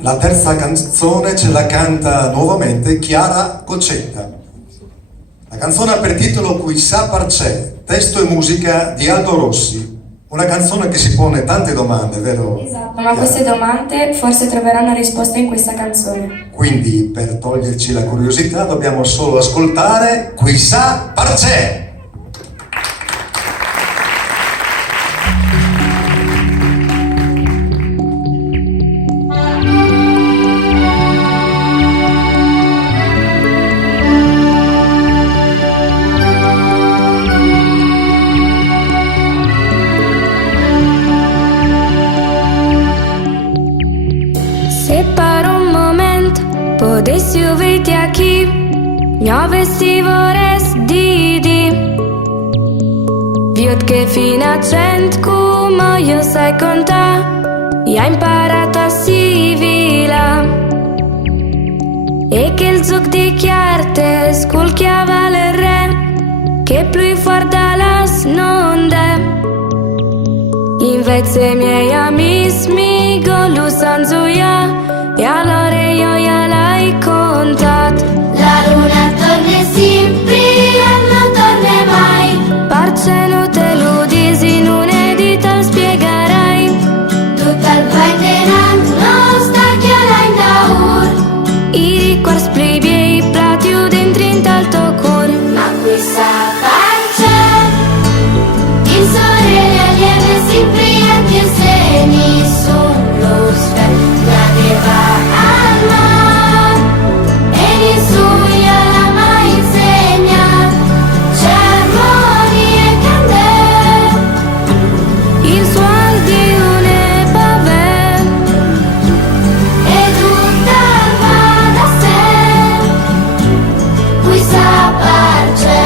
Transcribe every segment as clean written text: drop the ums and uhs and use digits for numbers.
La terza canzone ce la canta nuovamente Chiara Coccetta. La canzone ha per titolo Qui sa parce, testo e musica di Aldo Rossi. Una canzone che si pone tante domande, vero? Esatto, ma Chiara? queste domande forse troveranno risposta in questa canzone. Quindi, per toglierci la curiosità, dobbiamo solo ascoltare Qui sa parce. Se per un momento potessi vederti a chi mi avessi vorresti di Viot che fino a 100 come io sai contare e ha imparato a sivila e che il zuc di chiarte sculchiava le re che più forte las non de invece i miei amici mi golusan zuia e allora io l'hai contato. La luna torna sempre e non torna mai. Parce non te lo disi, non è di te lo spiegherai. Tutto il paese non sta chiarendo da ur. I ricordi splibie i plati dentro in tal tuo cuore. Ma questa pace in sorelle lieve si prienti e se nessuno sfetta che va al mar e nessuno gliela mai insegna cerimonie e candele Il suono di un pavè e tutta va da sé questa pace.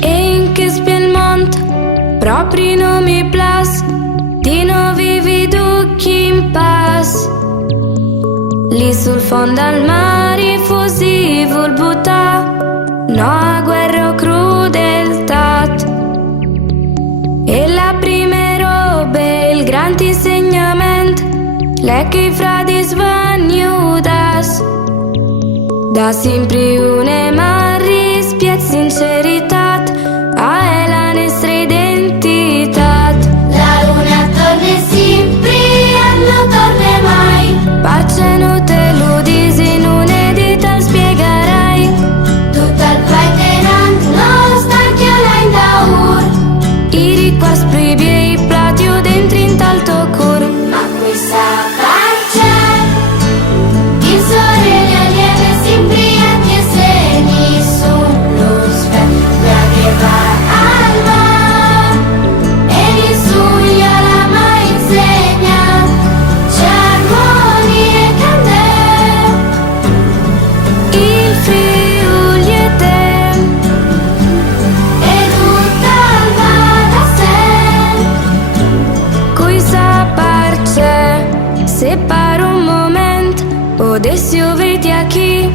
e in che spielmont proprio non mi plas di non vivi ducchi in pace. Lì sul fondo al mare fusivo il buttà no a guerra o crudeltà e la prima robe il grande insegnamento le che i frati svagnudas da sempre une mari spiet sincerità a la nostra identità. La luna torna sempre e non torna mai. Parce non te lo disi, non è di te lo spiegherai. Tutto il paese non sta chiarendo da ur. I ricordi splibie i plati dentro in tal tuo cuore. Ma questa pace in sorelle lieve si prienti e se nessuno sfetta che va al mar e nessuno gliela mai insegna cerimonie e candele Il figlio e te e tutta va da sé. Qui sa parce se per un momento potessi vederti a chi